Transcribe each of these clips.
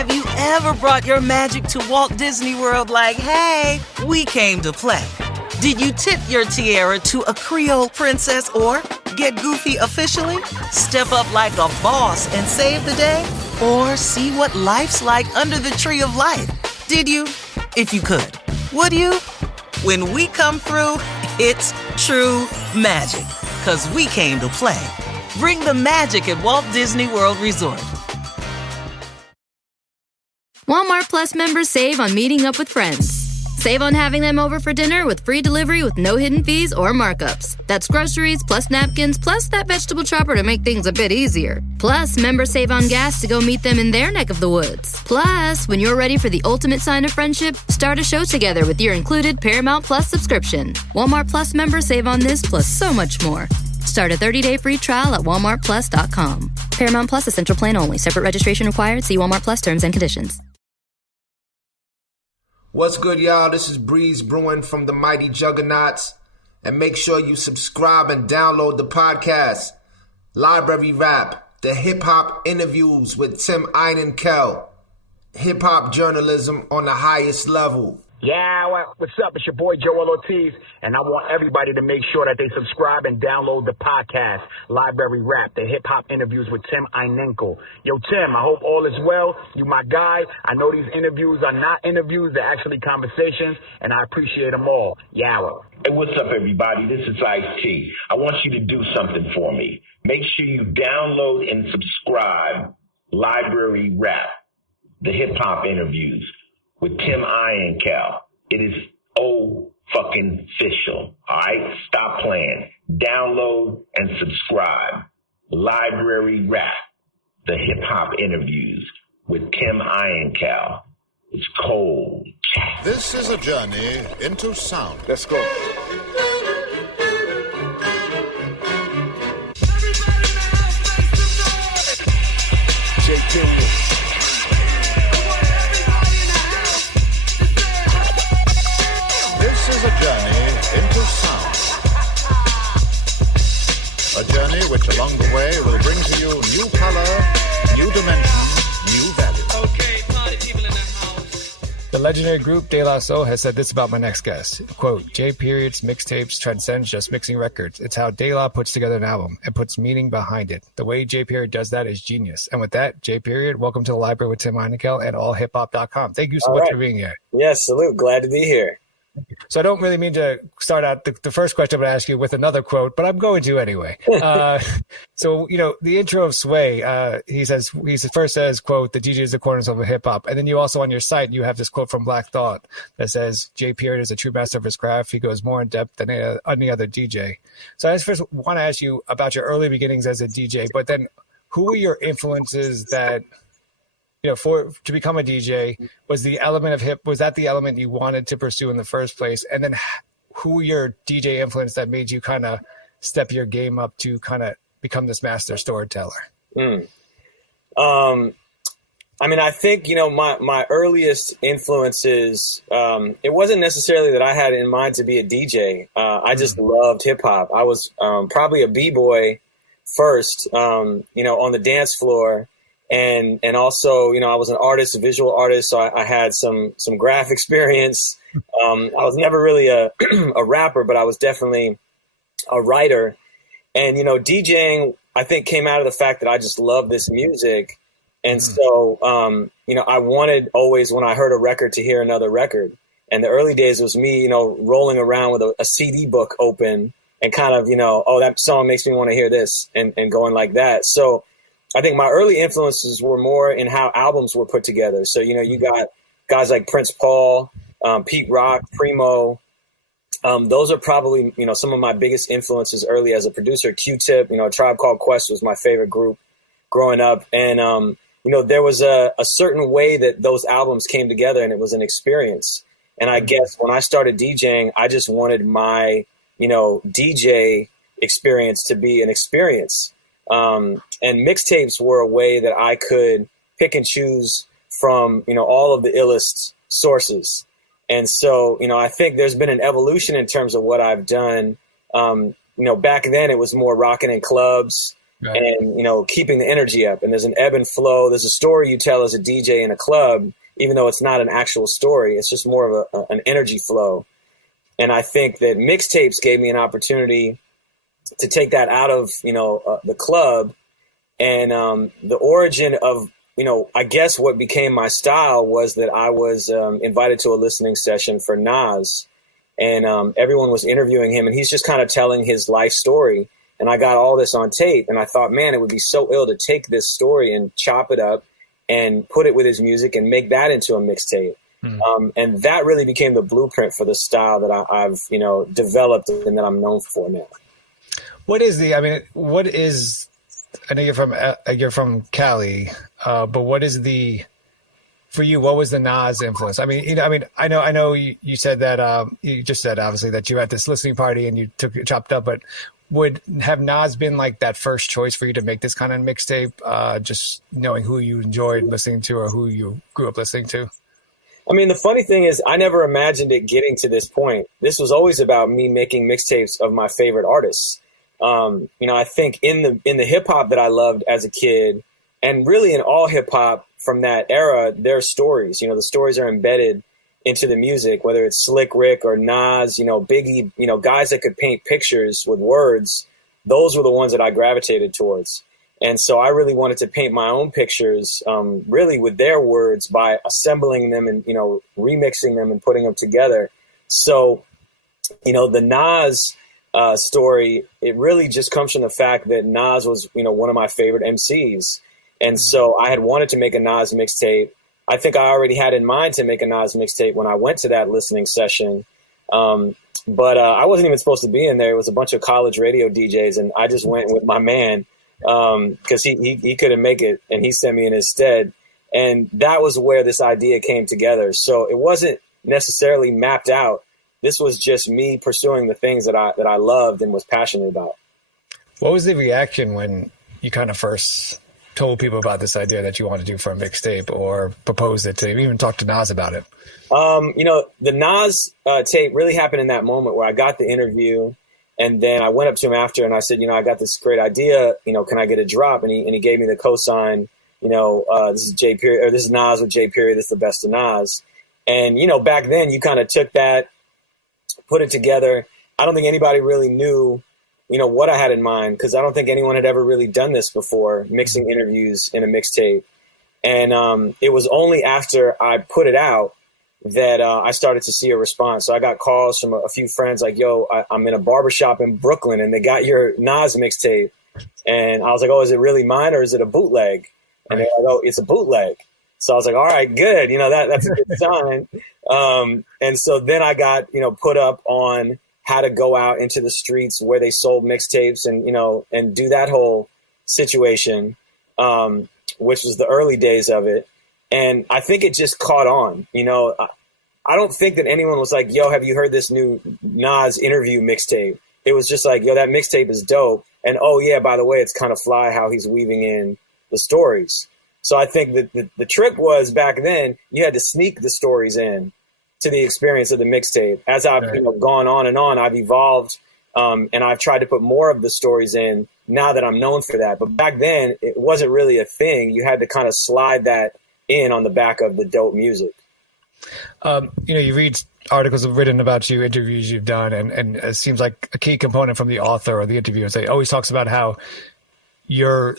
Have you ever brought your magic to Walt Disney World like, hey, we came to play? Did you tip your tiara to a Creole princess or get goofy officially? Step up like a boss and save the day? Or see what life's like under the tree of life? Did you? If you could. Would you? When we come through, it's true magic. 'Cause we came to play. Bring the magic at Walt Disney World Resort. Walmart Plus members save on meeting up with friends. Save on having them over for dinner with free delivery with no hidden fees or markups. That's groceries, plus napkins, plus that vegetable chopper to make things a bit easier. Plus, members save on gas to go meet them in their neck of the woods. Plus, when you're ready for the ultimate sign of friendship, start a show together with your included Paramount Plus subscription. Walmart Plus members save on this plus so much more. Start a 30-day free trial at walmartplus.com. Paramount Plus Essential Plan only. Separate registration required. See Walmart Plus terms and conditions. What's good, y'all? This is Breeze Brewing from the Mighty Juggernauts. And make sure you subscribe and download the podcast, Library Rap, the hip-hop interviews with Tim Einenkel. Hip-hop journalism on the highest level. Yeah, what's up? It's your boy Joel Ortiz, and I want everybody to make sure that they subscribe and download the podcast, Library Rap, the hip-hop interviews with Tim Einenkel. Yo, Tim, I hope all is well. You my guy. I know these interviews are not interviews, they're actually conversations, and I appreciate them all. Yow. Hey, what's up, everybody? This is Ice-T. I want you to do something for me. Make sure you download and subscribe Library Rap, the hip-hop interviews with Tim Einenkel. It is fucking official. All right? Stop playing. Download and subscribe. Library Rap, the hip-hop interviews with Tim Einenkel. It's cold. This is a journey into sound. Let's go. J.PERIOD. This is a journey into sound. A journey which along the way will bring to you new color, new dimension, new value. Okay, party people in the house. The legendary group De La Soul has said this about my next guest. Quote, J.PERIOD's mixtapes transcends just mixing records. It's how De La puts together an album and puts meaning behind it. The way J.PERIOD does that is genius. And with that, J.PERIOD, welcome to the library with Tim Einenkel and allhiphop.com. Thank you so much for being here. Yes, salute. Glad to be here. So I don't really mean to start out the first question I'm going to ask you with another quote, but I'm going to anyway. So, the intro of Sway, he first says, quote, the DJ is the cornerstone of hip hop. And then you also on your site, you have this quote from Black Thought that says, J.PERIOD is a true master of his craft. He goes more in depth than any other DJ. So I just first want to ask you about your early beginnings as a DJ, but then who were your influences that, to become a DJ, was the element of was that the element you wanted to pursue in the first place? And then who were your DJ influence that made you kind of step your game up to kind of become this master storyteller? I think, my earliest influences, it wasn't necessarily that I had in mind to be a DJ. I just loved hip hop. I was probably a B-boy first, on the dance floor. And also, I was an artist, a visual artist, so I had some graph experience. I was never really a rapper, but I was definitely a writer. And, DJing, I think, came out of the fact that I just love this music. And so, I wanted always, when I heard a record, to hear another record. And the early days was me, rolling around with a CD book open and kind of, that song makes me want to hear this and going like that. So I think my early influences were more in how albums were put together. So, you got guys like Prince Paul, Pete Rock, Primo. Those are probably, some of my biggest influences early as a producer. Q-Tip, Tribe Called Quest was my favorite group growing up. And, there was a certain way that those albums came together, and it was an experience. And I guess when I started DJing, I just wanted my, DJ experience to be an experience. And mixtapes were a way that I could pick and choose from, all of the illest sources. And so, I think there's been an evolution in terms of what I've done. Back then it was more rocking in clubs. Right. and, you know, keeping the energy up. And there's an ebb and flow. There's a story you tell as a DJ in a club, even though it's not an actual story. It's just more of an energy flow. And I think that mixtapes gave me an opportunity to take that out of, you know, the club. And the origin of, you know, I guess what became my style was that I was invited to a listening session for Nas, and everyone was interviewing him, and he's just kind of telling his life story. And I got all this on tape, and I thought, man, it would be so ill to take this story and chop it up and put it with his music and make that into a mixtape. And that really became the blueprint for the style that I've, you know, developed and that I'm known for now. I know you're from Cali, but what is for you, what was the Nas influence? I mean, I know you said that, you just said obviously that you had this listening party and you took it chopped up, but would have Nas been like that first choice for you to make this kind of mixtape, just knowing who you enjoyed listening to or who you grew up listening to? I mean, the funny thing is I never imagined it getting to this point. This was always about me making mixtapes of my favorite artists. You know, I think in the hip hop that I loved as a kid, and really in all hip hop from that era, there are stories. You know, the stories are embedded into the music, whether it's Slick Rick or Nas, you know, Biggie, you know, guys that could paint pictures with words. Those were the ones that I gravitated towards. And so I really wanted to paint my own pictures, really with their words by assembling them and, you know, remixing them and putting them together. So, you know, the Nas story, it really just comes from the fact that Nas was, you know, one of my favorite MCs. And so I had wanted to make a Nas mixtape. I think I already had in mind to make a Nas mixtape when I went to that listening session. But I wasn't even supposed to be in there. It was a bunch of college radio DJs, and I just went with my man because he couldn't make it, and he sent me in his stead. And that was where this idea came together. So it wasn't necessarily mapped out. This was just me pursuing the things that I loved and was passionate about. What was the reaction when you kind of first told people about this idea that you wanted to do for a mixtape, or proposed it to even talk to Nas about it? You know, the Nas tape really happened in that moment where I got the interview, and then I went up to him after and I said, you know, I got this great idea, you know, can I get a drop? And he gave me the cosign, you know, this is J.PERIOD, or this is Nas with J.PERIOD, this is the best of Nas. And, you know, back then you kind of took that, put it together. I don't think anybody really knew, you know, what I had in mind, because I don't think anyone had ever really done this before, mixing interviews in a mixtape. And it was only after I put it out that I started to see a response. So I got calls from a few friends like, yo, I'm in a barbershop in Brooklyn and they got your Nas mixtape. And I was like, oh, is it really mine or is it a bootleg? And they're like, oh, it's a bootleg. So I was like, all right, good. You know, that's a good sign. And so then I got, you know, put up on how to go out into the streets where they sold mixtapes and, you know, and do that whole situation, which was the early days of it. And I think it just caught on. You know, I don't think that anyone was like, yo, have you heard this new Nas interview mixtape? It was just like, yo, that mixtape is dope. And, oh, yeah, by the way, it's kind of fly how he's weaving in the stories. So I think that the trick was back then you had to sneak the stories in to the experience of the mixtape. As I've you know, gone on, I've evolved and I've tried to put more of the stories in now that I'm known for that. But back then it wasn't really a thing. You had to kind of slide that in on the back of the dope music. You know, you read articles written about you, interviews you've done, and it seems like a key component from the author or the interviewer always talks about how you're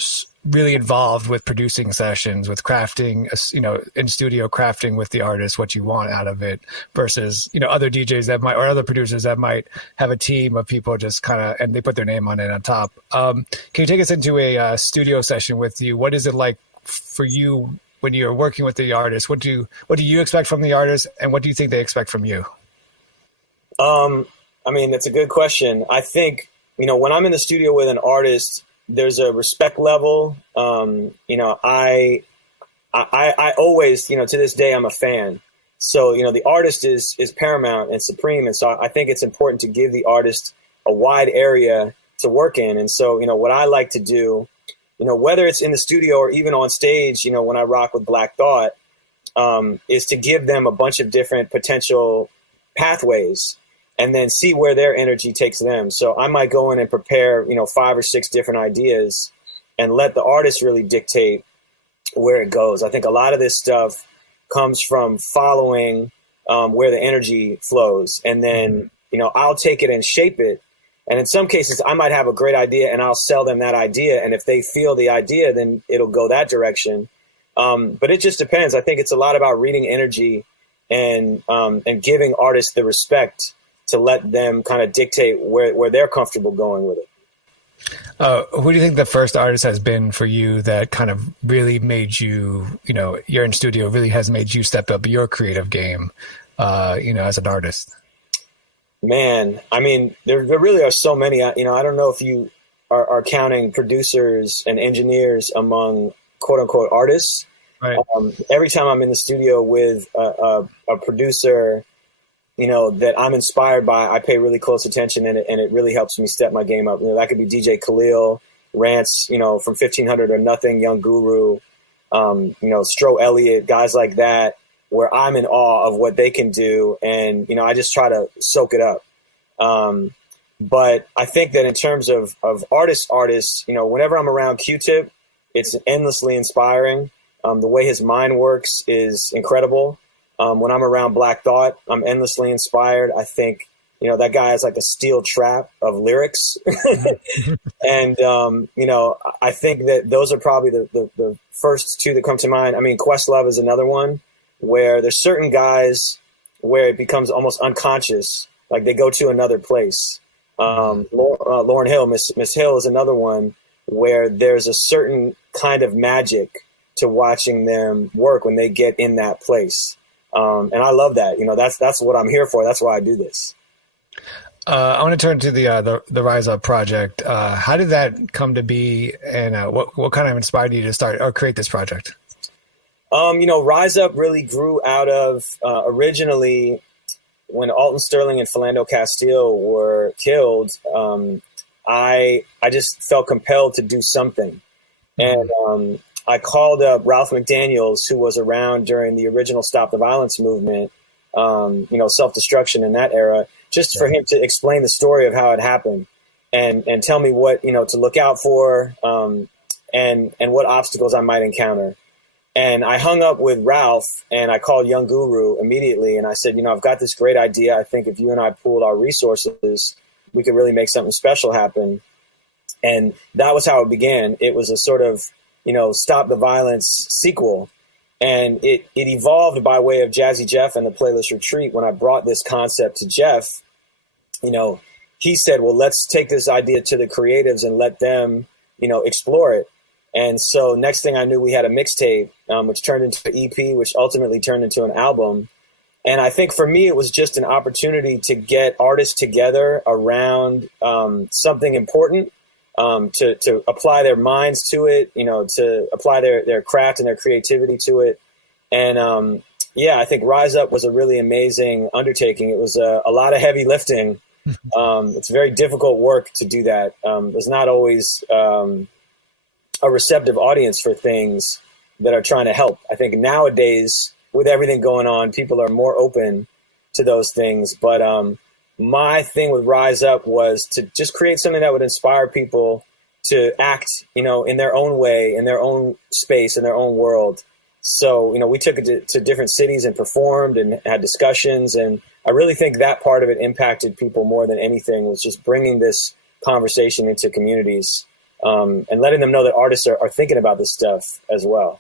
really involved with producing sessions, with crafting, you know, in studio crafting with the artist what you want out of it, versus, you know, other DJs that might, or other producers that might have a team of people just kind of, and they put their name on it on top. Can you take us into a studio session with you? What is it like for you when you're working with the artist? What do you expect from the artist, and what do you think they expect from you? I mean, that's a good question. I think, you know, when I'm in the studio with an artist, there's a respect level. You know, I always, you know, to this day, I'm a fan. So, you know, the artist is paramount and supreme. And so I think it's important to give the artist a wide area to work in. And so, you know, what I like to do, you know, whether it's in the studio or even on stage, you know, when I rock with Black Thought, is to give them a bunch of different potential pathways and then see where their energy takes them. So I might go in and prepare, you know, 5 or 6 different ideas and let the artist really dictate where it goes. I think a lot of this stuff comes from following where the energy flows. And then, I'll take it and shape it. And in some cases, I might have a great idea and I'll sell them that idea. And if they feel the idea, then it'll go that direction. But it just depends. I think it's a lot about reading energy and giving artists the respect to let them kind of dictate where they're comfortable going with it. Who do you think the first artist has been for you that kind of really made you, you're in studio, really has made you step up your creative game, as an artist? Man, I mean, there really are so many. I don't know if you are counting producers and engineers among quote unquote artists. Right. Every time I'm in the studio with a producer, that I'm inspired by, I pay really close attention, and it really helps me step my game up. That could be DJ Khalil, Rance, from 1500 or Nothing, Young Guru, Stro Elliott, guys like that, where I'm in awe of what they can do. And, I just try to soak it up. But I think that in terms of artists, whenever I'm around Q-Tip, it's endlessly inspiring. The way his mind works is incredible. When I'm around Black Thought, I'm endlessly inspired. I think, that guy is like a steel trap of lyrics. And, I think that those are probably the first two that come to mind. I mean, Questlove is another one where there's certain guys where it becomes almost unconscious, like they go to another place. Lauryn Hill, Miss Hill is another one where there's a certain kind of magic to watching them work when they get in that place. And I love that. That's what I'm here for. That's why I do this. I want to turn to the Rise Up project. How did that come to be, and what kind of inspired you to start or create this project? Rise Up really grew out of originally when Alton Sterling and Philando Castile were killed. I just felt compelled to do something, and I called up Ralph McDaniels, who was around during the original Stop the Violence movement, self-destruction in that era, just for him to explain the story of how it happened and tell me what, to look out for, and what obstacles I might encounter. And I hung up with Ralph and I called Young Guru immediately. And I said, I've got this great idea. I think if you and I pooled our resources, we could really make something special happen. And that was how it began. It was a sort of, Stop the Violence sequel. And it evolved by way of Jazzy Jeff and the Playlist Retreat. When I brought this concept to Jeff, he said, well, let's take this idea to the creatives and let them, explore it. And so next thing I knew, we had a mixtape, which turned into an EP, which ultimately turned into an album. And I think for me, it was just an opportunity to get artists together around something important. To apply their minds to it, to apply their craft and their creativity to it. And I think Rise Up was a really amazing undertaking. It was a lot of heavy lifting. It's very difficult work to do that. There's not always a receptive audience for things that are trying to help. I think nowadays, with everything going on, people are more open to those things. But my thing with Rise Up was to just create something that would inspire people to act, in their own way, in their own space, in their own world. So, we took it to different cities and performed and had discussions. And I really think that part of it impacted people more than anything, was just bringing this conversation into communities and letting them know that artists are thinking about this stuff as well.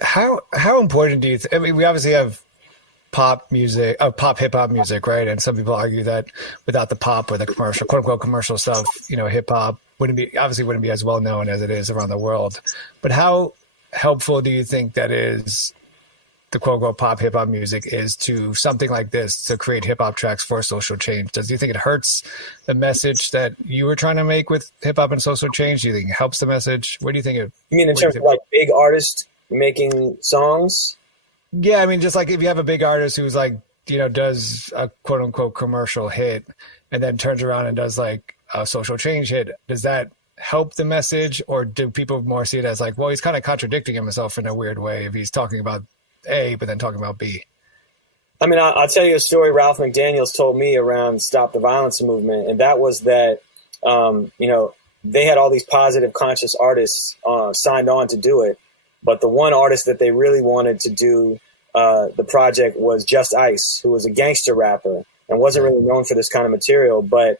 How important do you I mean, we obviously have pop music, pop hip hop music, right? And some people argue that without the pop or the commercial, quote unquote commercial stuff, hip hop wouldn't be as well known as it is around the world. But how helpful do you think that is, the quote unquote pop hip hop music is to something like this, to create hip hop tracks for social change? Do you think it hurts the message that you were trying to make with hip hop and social change? Do you think it helps the message? What do you think? You mean in terms of like big artists making songs? Yeah, I mean, just like if you have a big artist who's like, does a quote unquote commercial hit and then turns around and does like a social change hit, does that help the message? Or do people more see it as like, well, he's kind of contradicting himself in a weird way if he's talking about A, but then talking about B? I mean, I'll tell you a story Ralph McDaniels told me around Stop the Violence movement. And that was that, they had all these positive conscious artists signed on to do it. But the one artist that they really wanted to do the project was Just Ice, who was a gangster rapper and wasn't really known for this kind of material. But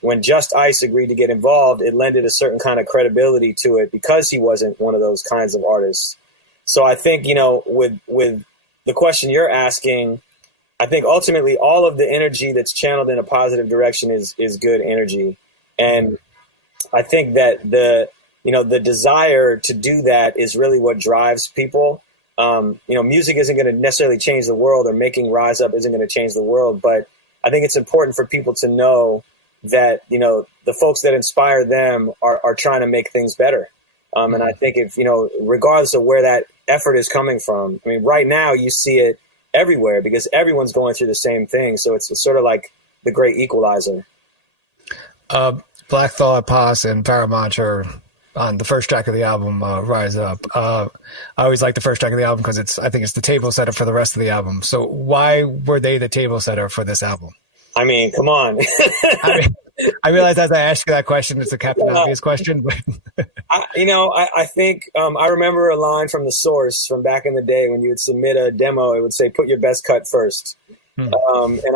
when Just Ice agreed to get involved, it lended a certain kind of credibility to it because he wasn't one of those kinds of artists. So I think, with the question you're asking, I think ultimately all of the energy that's channeled in a positive direction is good energy. And I think that the desire to do that is really what drives people. Music isn't going to necessarily change the world, or making Rise Up isn't going to change the world. But I think it's important for people to know that, the folks that inspire them are trying to make things better. And I think if, regardless of where that effort is coming from, I mean, right now you see it everywhere because everyone's going through the same thing. So it's sort of like the great equalizer. Black Thought, Pos, and Pharoahe Monch are on the first track of the album, Rise Up. I always like the first track of the album because I think it's the table setter for the rest of the album. So why were they the table setter for this album? I mean, come on. I realize as I ask you that question, it's a Captain Obvious question. But I think I remember a line from The Source from back in the day when you would submit a demo, it would say, put your best cut first. And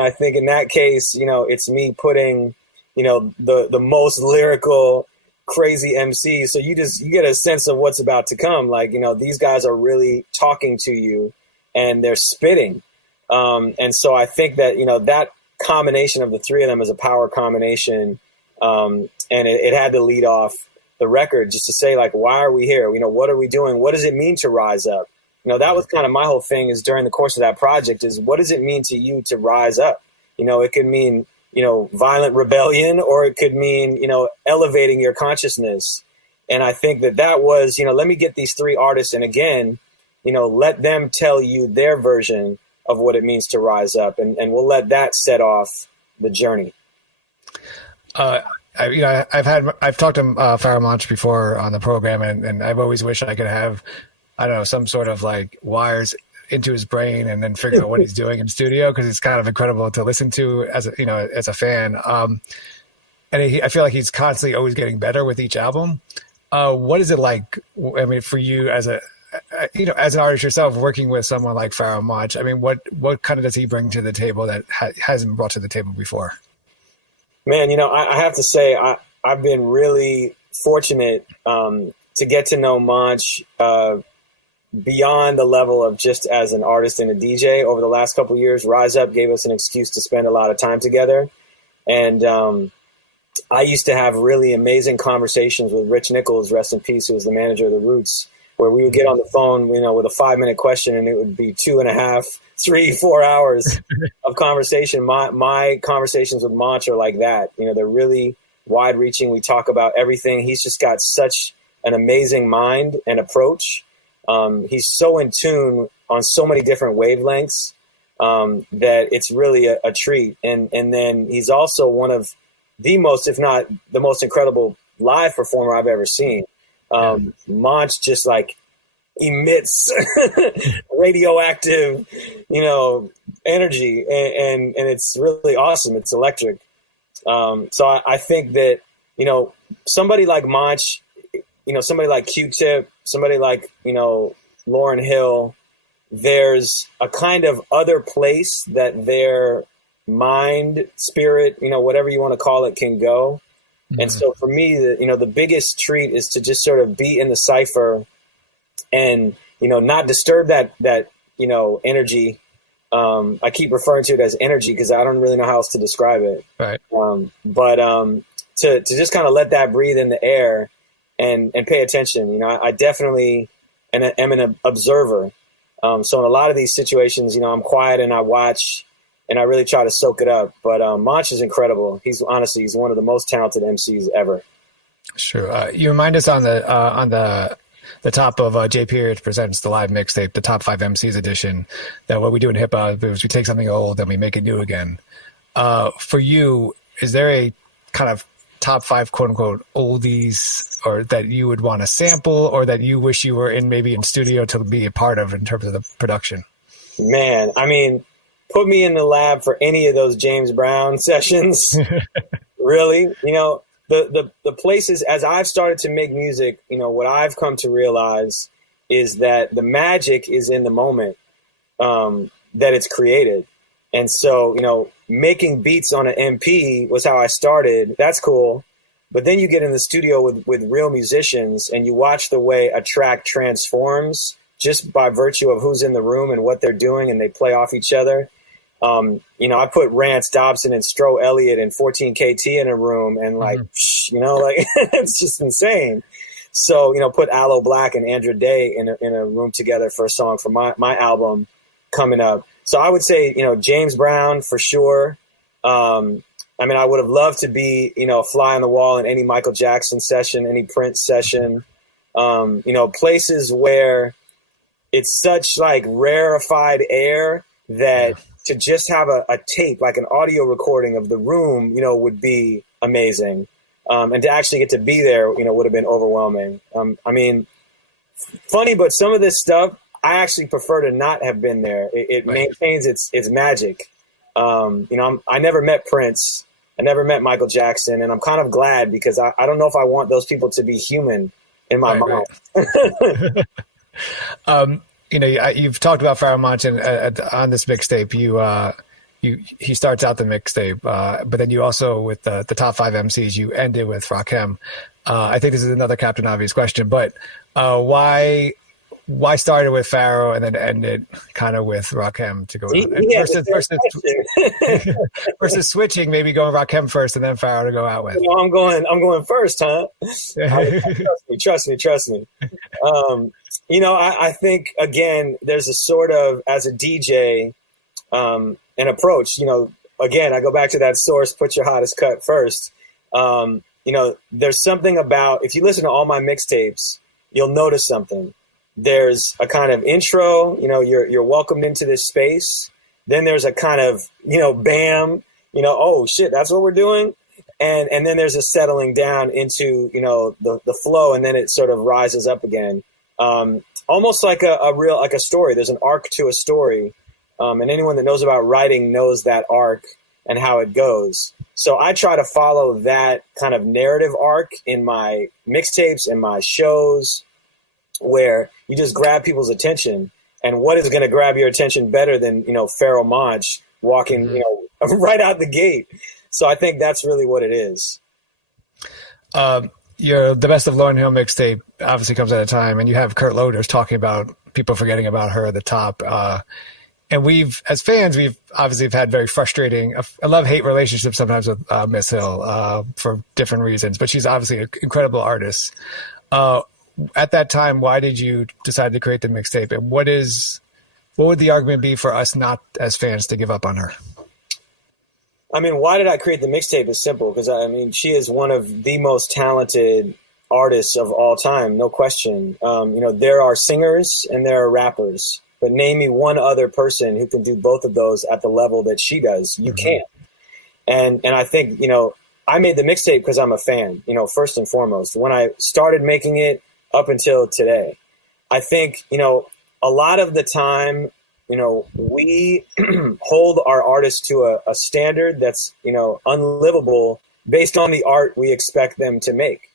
I think in that case, it's me putting, the most lyrical, crazy MCs. So you get a sense of what's about to come. Like, these guys are really talking to you and they're spitting. And so I think that, that combination of the three of them is a power combination. And it had to lead off the record just to say, like, why are we here? What are we doing? What does it mean to rise up? That was kind of my whole thing is during the course of that project is what does it mean to you to rise up? It could mean, violent rebellion, or it could mean, elevating your consciousness. And I think that was, let me get these three artists and again, let them tell you their version of what it means to rise up. And we'll let that set off the journey. I've talked to Pharoahe Monch before on the program, and I've always wished I could have, I don't know, some sort of like wires into his brain and then figure out what he's doing in studio, because it's kind of incredible to listen to as a fan. And I feel like he's constantly always getting better with each album. What is it like? I mean, for you as an artist yourself, working with someone like Pharoahe Monch, I mean, what kind of does he bring to the table that hasn't brought to the table before? Man, I have to say, I've been really fortunate to get to know Monch beyond the level of just as an artist and a DJ over the last couple of years. Rise Up gave us an excuse to spend a lot of time together. And I used to have really amazing conversations with Rich Nichols, rest in peace, who was the manager of The Roots, where we would get on the phone, with a 5-minute question, and it would be 2.5, 3, 4 hours of conversation. My conversations with Monch are like that. They're really wide reaching. We talk about everything. He's just got such an amazing mind and approach. He's so in tune on so many different wavelengths that it's really a treat. And then he's also one of the most, if not the most incredible live performer I've ever seen. Monch just like emits radioactive, energy, and it's really awesome. It's electric. So I think that, somebody like Monch, somebody like Q-Tip, somebody like, Lauryn Hill, there's a kind of other place that their mind, spirit, whatever you want to call it, can go. Mm-hmm. And so for me, the biggest treat is to just sort of be in the cipher and, not disturb that energy. I keep referring to it as energy because I don't really know how else to describe it. Right. But to just kind of let that breathe in the air and pay attention. I definitely am an observer. So in a lot of these situations, I'm quiet and I watch and I really try to soak it up. But Monch is incredible. He's one of the most talented MCs ever. Sure. You remind us on the top of J.PERIOD Presents the Live Mixtape, the Top 5 MCs edition, that what we do in hip hop is we take something old and we make it new again. For you, is there a kind of top 5 quote unquote oldies or that you would want to sample or that you wish you were maybe in studio to be a part of in terms of the production? Man, I mean, put me in the lab for any of those James Brown sessions. Really, the places, as I've started to make music, you know, what I've come to realize is that the magic is in the moment that it's created. And so, you know, making beats on an MP was how I started. That's cool. But then you get in the studio with real musicians and you watch the way a track transforms just by virtue of who's in the room and what they're doing, and they play off each other. You know, I put Rance Dobson and Stro Elliott and 14KT in a room and like, you know, like it's just insane. So, you know, put Aloe Black and Andra Day in a room together for a song for my album coming up. So I would say, you know, James Brown for sure. I mean, I would have loved to be, you know, a fly on the wall in any Michael Jackson session, any Prince session, you know, places where it's such like rarefied air that to just have a tape, like an audio recording of the room, you know, would be amazing. And to actually get to be there, you know, would have been overwhelming. I mean, funny, but some of this stuff, I actually prefer to not have been there. It maintains its magic. You know, I never met Prince. I never met Michael Jackson, and I'm kind of glad because I don't know if I want those people to be human in my mind. Right. You know, you've talked about Pharoahe Monch, and on this mixtape, he starts out the mixtape, but then you also, with the top 5 MCs, you ended with Rakim. I think this is another Captain Obvious question, but why started with Pharoahe and then ended kind of with Rakim to go versus switching, maybe going Rakim first and then Pharoahe to go out with? You know, I'm going first, huh? Trust me. You know, I think again, there's a sort of, as a DJ, an approach. You know, again, I go back to that source: put your hottest cut first. You know, there's something about, if you listen to all my mixtapes, you'll notice something. There's a kind of intro, you know, you're welcomed into this space. Then there's a kind of, you know, bam, you know, oh shit, that's what we're doing. And then there's a settling down into, you know, the flow, and then it sort of rises up again. Almost like a story. There's an arc to a story. And anyone that knows about writing knows that arc and how it goes. So I try to follow that kind of narrative arc in my mixtapes and my shows, where you just grab people's attention. And what is going to grab your attention better than, you know, Pharoahe Monch walking, you know, right out the gate. So I think that's really what it is. The Best of Lauryn Hill mixtape obviously comes at a time, and you have Kurt Loder's talking about people forgetting about her at the top. And as fans, we've obviously had very frustrating, a love-hate relationship sometimes with Miss Hill for different reasons, but she's obviously an incredible artist. At that time, why did you decide to create the mixtape, and what would the argument be for us not as fans to give up on her? I mean, why did I create the mixtape is simple, because I mean, she is one of the most talented artists of all time, no question. You know, there are singers and there are rappers, but name me one other person who can do both of those at the level that she does. You can't. And I think, you know, I made the mixtape because I'm a fan, you know, first and foremost. When I started making it, up until today, I think, you know, a lot of the time, you know, we hold our artists to a standard that's, you know, unlivable based on the art we expect them to make.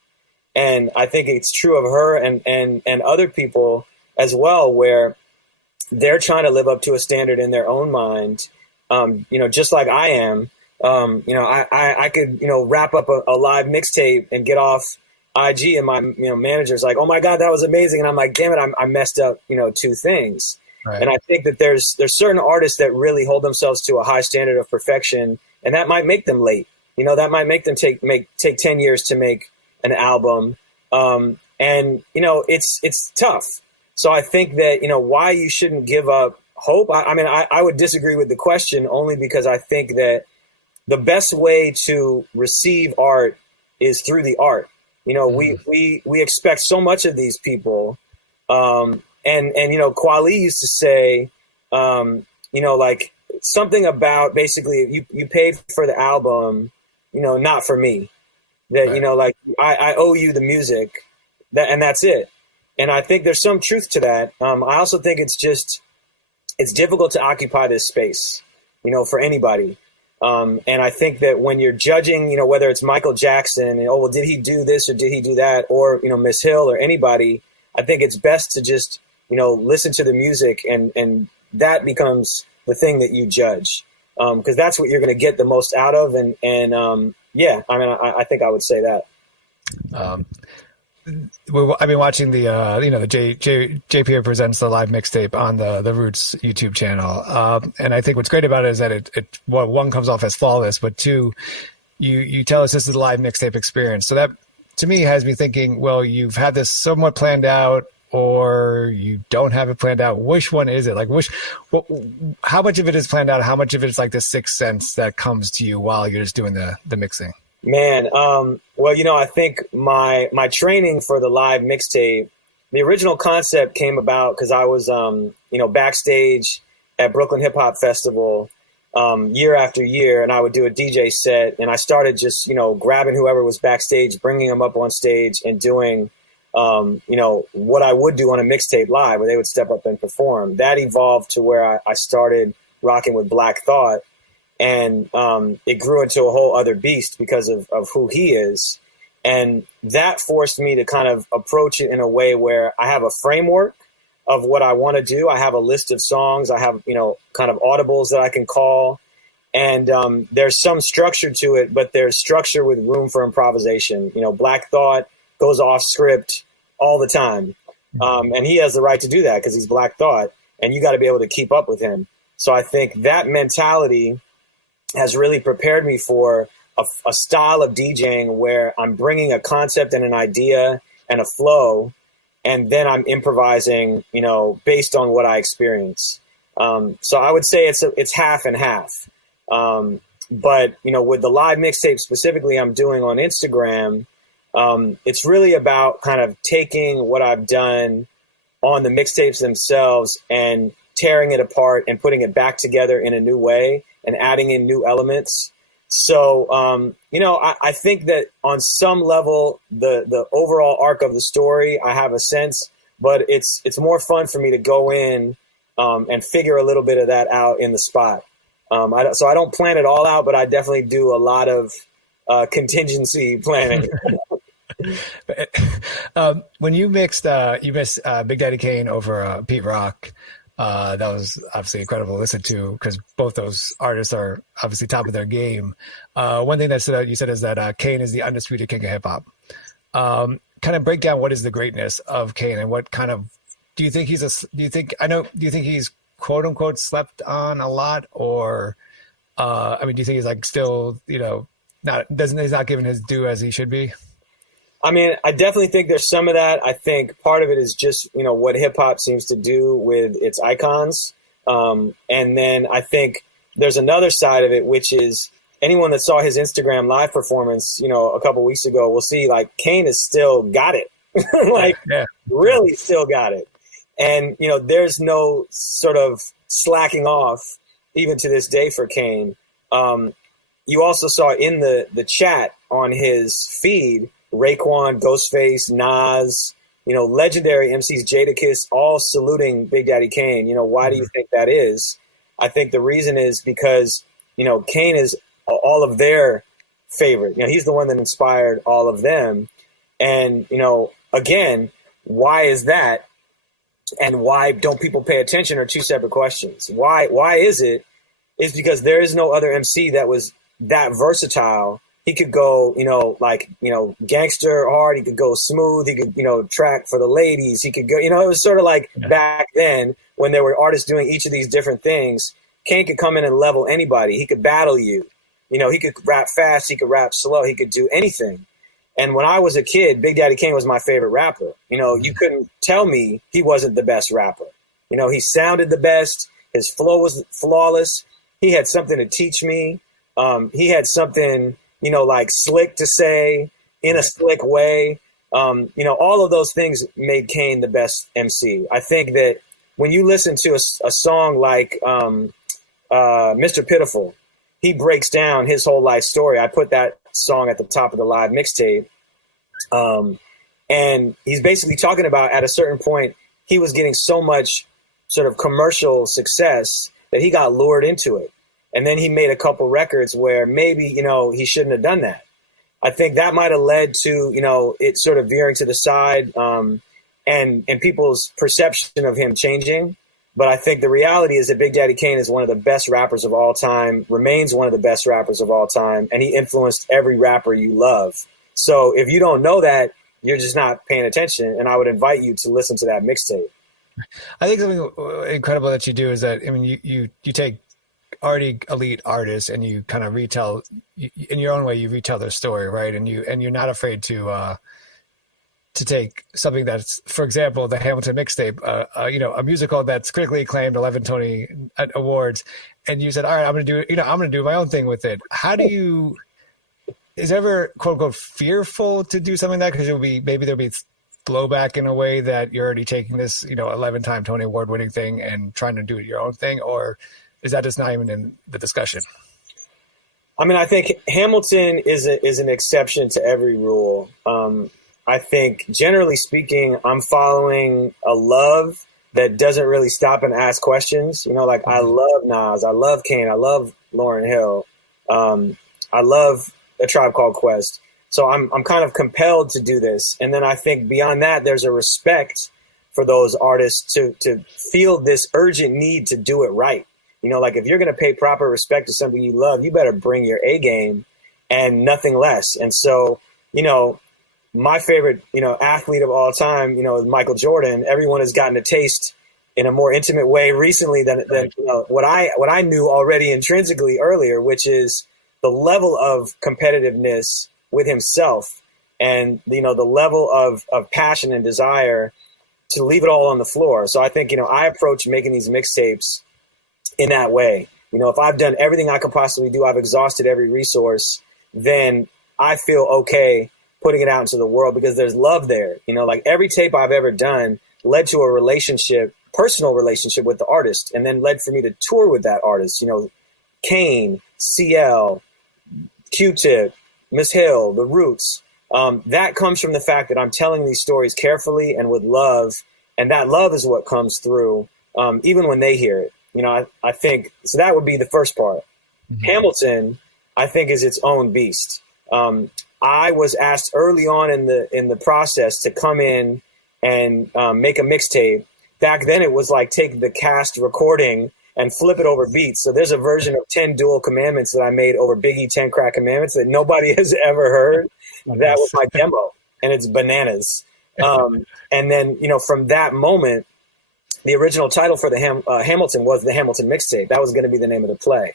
And I think it's true of her and other people as well, where they're trying to live up to a standard in their own mind, you know, just like I am. You know, I could, you know, wrap up a live mixtape and get off IG, and my, you know, manager's like, oh my God, that was amazing. And I'm like, damn it, I messed up, you know, 2 things. Right. And I think that there's certain artists that really hold themselves to a high standard of perfection, and that might make them late. You know, that might make them take 10 years to make an album. And, you know, it's tough. So I think that, you know, why you shouldn't give up hope. I mean, I would disagree with the question, only because I think that the best way to receive art is through the art. You know, we expect so much of these people. And you know, Kweli used to say, you know, like something about basically you paid for the album, you know, not for me. That, right. You know, like I owe you the music, and that's it. And I think there's some truth to that. I also think it's difficult to occupy this space, you know, for anybody. And I think that when you're judging, you know, whether it's Michael Jackson and, oh, well, did he do this or did he do that? Or, you know, Miss Hill or anybody, I think it's best to just, you know, listen to the music and that becomes the thing that you judge. Because that's what you're going to get the most out of. And yeah, I mean, I think I would say that. I've been watching the J.PERIOD presents the live mixtape on the Roots YouTube channel, and I think what's great about it is that it one comes off as flawless, but two, you tell us this is a live mixtape experience. So that to me has me thinking, well, you've had this somewhat planned out, or you don't have it planned out. Which one is it? Like, how much of it is planned out? How much of it is like the sixth sense that comes to you while you're just doing the mixing? Man, well, you know, I think my training for the live mixtape, the original concept came about because I was, you know, backstage at Brooklyn Hip Hop Festival year after year, and I would do a DJ set, and I started just, you know, grabbing whoever was backstage, bringing them up on stage, and doing, you know, what I would do on a mixtape live, where they would step up and perform. That evolved to where I started rocking with Black Thought. And it grew into a whole other beast because of who he is. And that forced me to kind of approach it in a way where I have a framework of what I want to do. I have a list of songs. I have, you know, kind of audibles that I can call. And there's some structure to it, but there's structure with room for improvisation. You know, Black Thought goes off script all the time. And he has the right to do that because he's Black Thought. And you got to be able to keep up with him. So I think that mentality has really prepared me for a style of DJing where I'm bringing a concept and an idea and a flow, and then I'm improvising, you know, based on what I experience. So I would say it's half and half. But, you know, with the live mixtape specifically I'm doing on Instagram, it's really about kind of taking what I've done on the mixtapes themselves and tearing it apart and putting it back together in a new way and adding in new elements. So, you know, I think that on some level, the overall arc of the story, I have a sense, but it's more fun for me to go in and figure a little bit of that out in the spot. So I don't plan it all out, but I definitely do a lot of contingency planning. When you mixed Big Daddy Kane over Pete Rock, that was obviously incredible to listen to because both those artists are obviously top of their game. One thing that stood out, you said, is that Kane is the undisputed king of hip hop. Kind of break down what is the greatness of Kane and what kind of do you think he's quote unquote slept on a lot, or I mean, do you think he's like still, you know, he's not given his due as he should be? I mean, I definitely think there's some of that. I think part of it is just, you know, what hip hop seems to do with its icons. And then I think there's another side of it, which is anyone that saw his Instagram live performance, you know, a couple weeks ago, will see like Kane has still got it, really still got it. And, you know, there's no sort of slacking off even to this day for Kane. You also saw in the chat on his feed, Raekwon, Ghostface, Nas, you know, legendary MCs, Jadakiss, all saluting Big Daddy Kane. You know, why do you think that is? I think the reason is because, you know, Kane is all of their favorite. You know, he's the one that inspired all of them. And, you know, again, why is that? And why don't people pay attention are two separate questions. Why is it? It's because there is no other MC that was that versatile. He could go, you know, like, you know, gangster hard. He could go smooth. He could, you know, track for the ladies. He could go, you know, it was sort of like back then when there were artists doing each of these different things. Kane could come in and level anybody. He could battle you. You know, he could rap fast. He could rap slow. He could do anything. And when I was a kid, Big Daddy Kane was my favorite rapper. You know, you couldn't tell me he wasn't the best rapper. You know, he sounded the best. His flow was flawless. He had something to teach me. He had something, you know, like slick to say in a slick way. You know, all of those things made Kane the best MC. I think that when you listen to a song like Mr. Pitiful, he breaks down his whole life story. I put that song at the top of the live mixtape. And he's basically talking about at a certain point, he was getting so much sort of commercial success that he got lured into it. And then he made a couple records where maybe, he shouldn't have done that. I think that might have led to, it sort of veering to the side and people's perception of him changing. But I think the reality is that Big Daddy Kane is one of the best rappers of all time, remains one of the best rappers of all time, and he influenced every rapper you love. So if you don't know that, you're just not paying attention, and I would invite you to listen to that mixtape. I think something incredible that you do is that, I mean, you take already elite artists and you kind of retell, in your own way, you retell their story, right? And you're not afraid to take something that's, for example, the Hamilton mixtape, a musical that's critically acclaimed, 11 Tony Awards, and you said, all right, I'm going to do my own thing with it. How do you, is it ever, quote unquote, fearful to do something like that? Because maybe there'll be blowback in a way that you're already taking this, 11-time Tony Award winning thing and trying to do it your own thing, or is that just not even in the discussion? I mean, I think Hamilton is an exception to every rule. I think, generally speaking, I'm following a love that doesn't really stop and ask questions. I love Nas, I love Kane, I love Lauryn Hill, I love A Tribe Called Quest. So I'm kind of compelled to do this. And then I think beyond that, there's a respect for those artists to feel this urgent need to do it right. If you're going to pay proper respect to something you love, you better bring your A game and nothing less. And so, my favorite, athlete of all time, is Michael Jordan. Everyone has gotten a taste in a more intimate way recently than what I knew already intrinsically earlier, which is the level of competitiveness with himself and, the level of passion and desire to leave it all on the floor. So I think, I approach making these mixtapes in that way. If I've done everything I could possibly do, I've exhausted every resource, then I feel okay putting it out into the world because there's love there. Every tape I've ever done led to a personal relationship with the artist, and then led for me to tour with that artist. Kane, CL, Q-Tip, Miss Hill, The Roots. That comes from the fact that I'm telling these stories carefully and with love, and that love is what comes through even when they hear it. I think, so that would be the first part. Mm-hmm. Hamilton, I think, is its own beast. I was asked early on in the process to come in and make a mixtape. Back then, it was like take the cast recording and flip it over beats. So there's a version of 10 Dual Commandments that I made over Biggie 10 Crack Commandments that nobody has ever heard. That was my demo, and it's bananas. And then, from that moment, the original title for the Hamilton was the Hamilton mixtape. That was going to be the name of the play.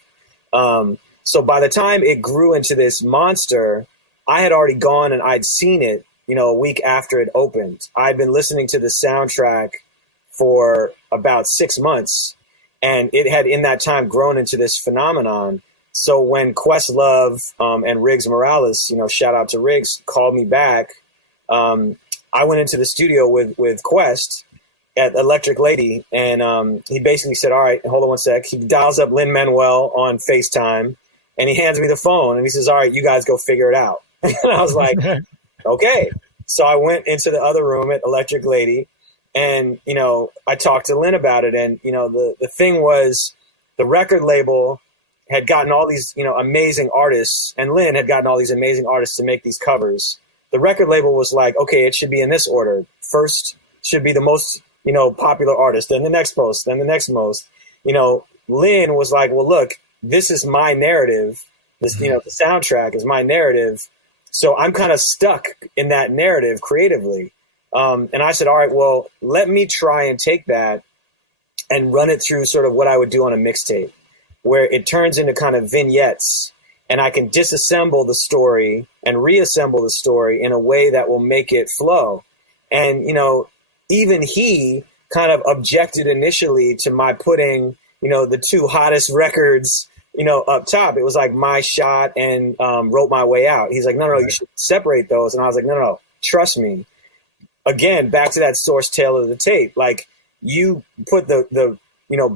So by the time it grew into this monster, I had already gone and I'd seen it, a week after it opened. I'd been listening to the soundtrack for about 6 months, and it had in that time grown into this phenomenon. So when Questlove and Riggs Morales, shout out to Riggs, called me back, I went into the studio with Quest at Electric Lady, and he basically said, all right, hold on one sec. He dials up Lin-Manuel on FaceTime, and he hands me the phone, and he says, all right, you guys go figure it out. And I was like, okay. So I went into the other room at Electric Lady, and, I talked to Lin about it. And, the thing was, the record label had gotten all these, amazing artists, and Lin had gotten all these amazing artists to make these covers. The record label was like, okay, it should be in this order. First should be the most, popular artist, then the next most, then the next most. Lin was like, well, look, this is my narrative. This, the soundtrack is my narrative. So I'm kind of stuck in that narrative creatively. And I said, all right, well, let me try and take that and run it through sort of what I would do on a mixtape, where it turns into kind of vignettes, and I can disassemble the story and reassemble the story in a way that will make it flow. And, even he kind of objected initially to my putting, the two hottest records, up top. It was like My Shot and Wrote My Way Out. He's like, no, you should separate those. And I was like, no, trust me. Again, back to that source tale of the tape. Like, you put the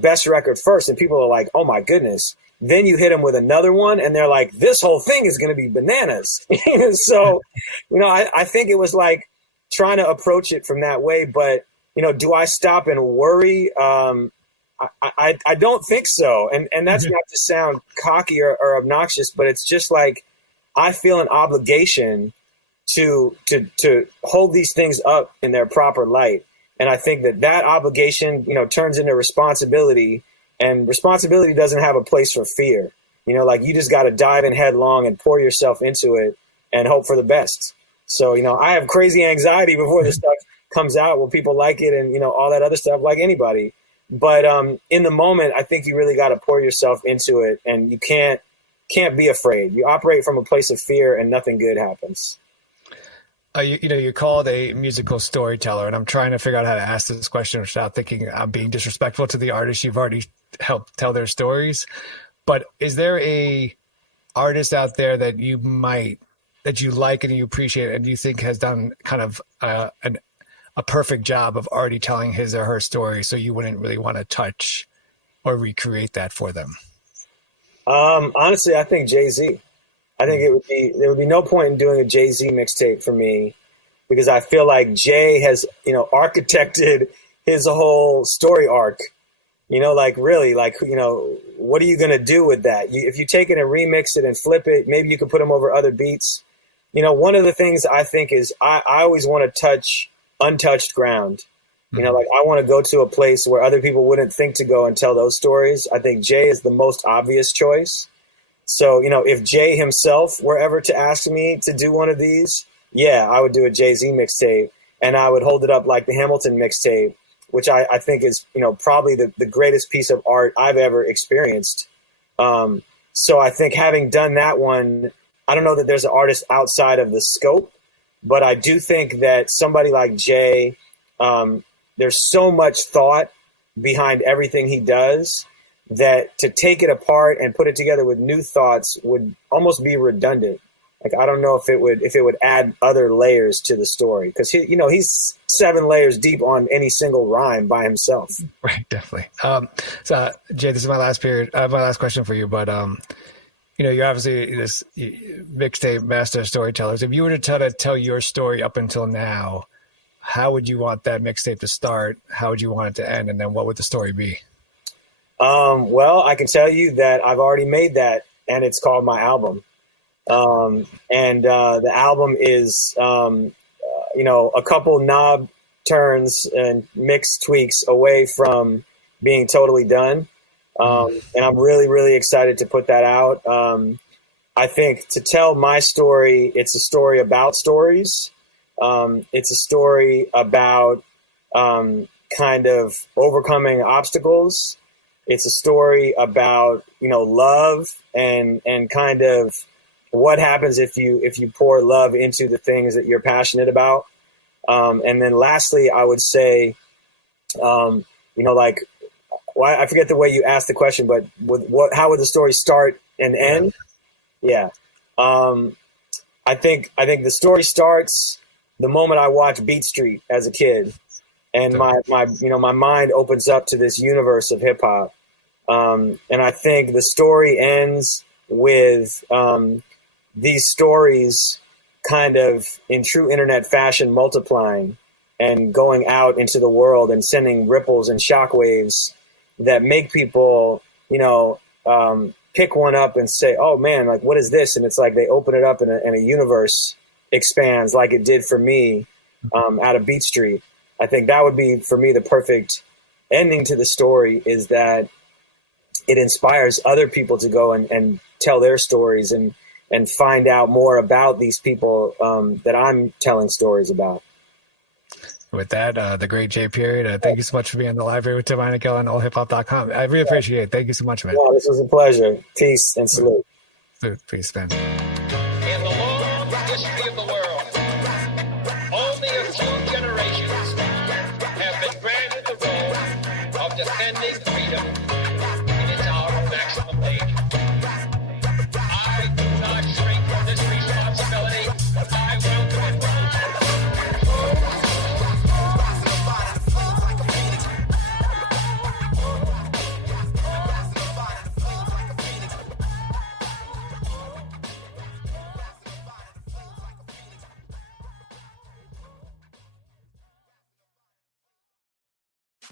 best record first, and people are like, oh my goodness. Then you hit them with another one, and they're like, this whole thing is going to be bananas. So, I think it was like trying to approach it from that way. But, do I stop and worry? I don't think so. And that's not to sound cocky or obnoxious, but it's just like I feel an obligation to hold these things up in their proper light. And I think that obligation, turns into responsibility, and responsibility doesn't have a place for fear. Like you just got to dive in headlong and pour yourself into it and hope for the best. So, I have crazy anxiety before this stuff comes out. Will people like it? And, all that other stuff, like anybody. But in the moment, I think you really got to pour yourself into it, and you can't be afraid. You operate from a place of fear and nothing good happens. You're called a musical storyteller, and I'm trying to figure out how to ask this question without thinking I'm being disrespectful to the artists you've already helped tell their stories. But is there a artist out there that you like and you appreciate and you think has done kind of a perfect job of already telling his or her story, so you wouldn't really want to touch or recreate that for them? Honestly, I think Jay-Z. I think there would be no point in doing a Jay-Z mixtape for me, because I feel like Jay has, architected his whole story arc. Like really, like, what are you going to do with that? If you take it and remix it and flip it, maybe you could put them over other beats. One of the things I think is I always want to touch untouched ground. Like I want to go to a place where other people wouldn't think to go and tell those stories. I think Jay is the most obvious choice. So, if Jay himself were ever to ask me to do one of these, yeah, I would do a Jay-Z mixtape, and I would hold it up like the Hamilton mixtape, which I think is, probably the greatest piece of art I've ever experienced. So I think having done that one, I don't know that there's an artist outside of the scope, but I do think that somebody like Jay, there's so much thought behind everything he does that to take it apart and put it together with new thoughts would almost be redundant. Like, I don't know if it would add other layers to the story, because he's 7 layers deep on any single rhyme by himself. Right, definitely. So Jay, this is my last question for you, but you're obviously this mixtape master storytellers. If you were to tell your story up until now, how would you want that mixtape to start? How would you want it to end? And then what would the story be? Well, I can tell you that I've already made that, and it's called my album. The album is, a couple knob turns and mix tweaks away from being totally done. And I'm really, really excited to put that out. I think to tell my story, it's a story about stories. It's a story about, kind of overcoming obstacles. It's a story about, love and kind of what happens if you pour love into the things that you're passionate about. And then lastly, I would say, I forget the way you asked the question, but how would the story start and end? Yeah. I think the story starts the moment I watched Beat Street as a kid. And my mind opens up to this universe of hip hop. And I think the story ends with these stories kind of in true internet fashion multiplying and going out into the world and sending ripples and shockwaves that make people, pick one up and say, oh man, like, what is this? And it's like they open it up and a universe expands like it did for me out of Beat Street. I think that would be, for me, the perfect ending to the story, is that it inspires other people to go and tell their stories and find out more about these people that I'm telling stories about. With that, the great J.PERIOD, thank you so much for being in the library with Tim Einenkel on allhiphop.com. I really appreciate it. Thank you so much, man. Yeah, this was a pleasure. Peace and salute. Peace, man. In the long history of the world, only a few generations have been granted the role of defending freedom in its hour of maximum danger. I do not shrink from this responsibility. I welcome it.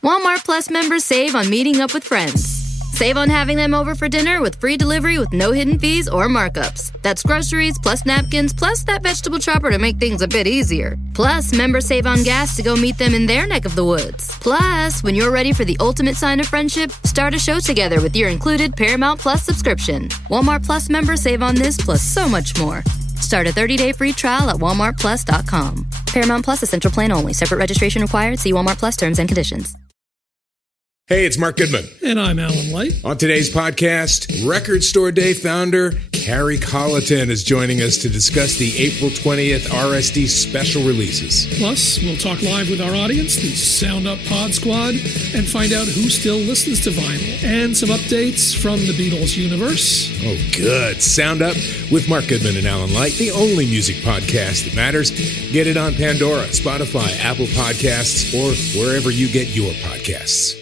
Walmart Plus members save on meeting up with friends. Save on having them over for dinner with free delivery with no hidden fees or markups. That's groceries plus napkins plus that vegetable chopper to make things a bit easier. Plus, members save on gas to go meet them in their neck of the woods. Plus, when you're ready for the ultimate sign of friendship, start a show together with your included Paramount Plus subscription. Walmart Plus members save on this plus so much more. Start a 30-day free trial at walmartplus.com. Paramount Plus Essential Plan only. Separate registration required. See Walmart Plus terms and conditions. Hey, it's Mark Goodman. And I'm Alan Light. On today's podcast, Record Store Day founder Carrie Colleton is joining us to discuss the April 20th RSD special releases. Plus, we'll talk live with our audience, the Sound Up Pod Squad, and find out who still listens to vinyl. And some updates from the Beatles universe. Oh, good. Sound Up with Mark Goodman and Alan Light, the only music podcast that matters. Get it on Pandora, Spotify, Apple Podcasts, or wherever you get your podcasts.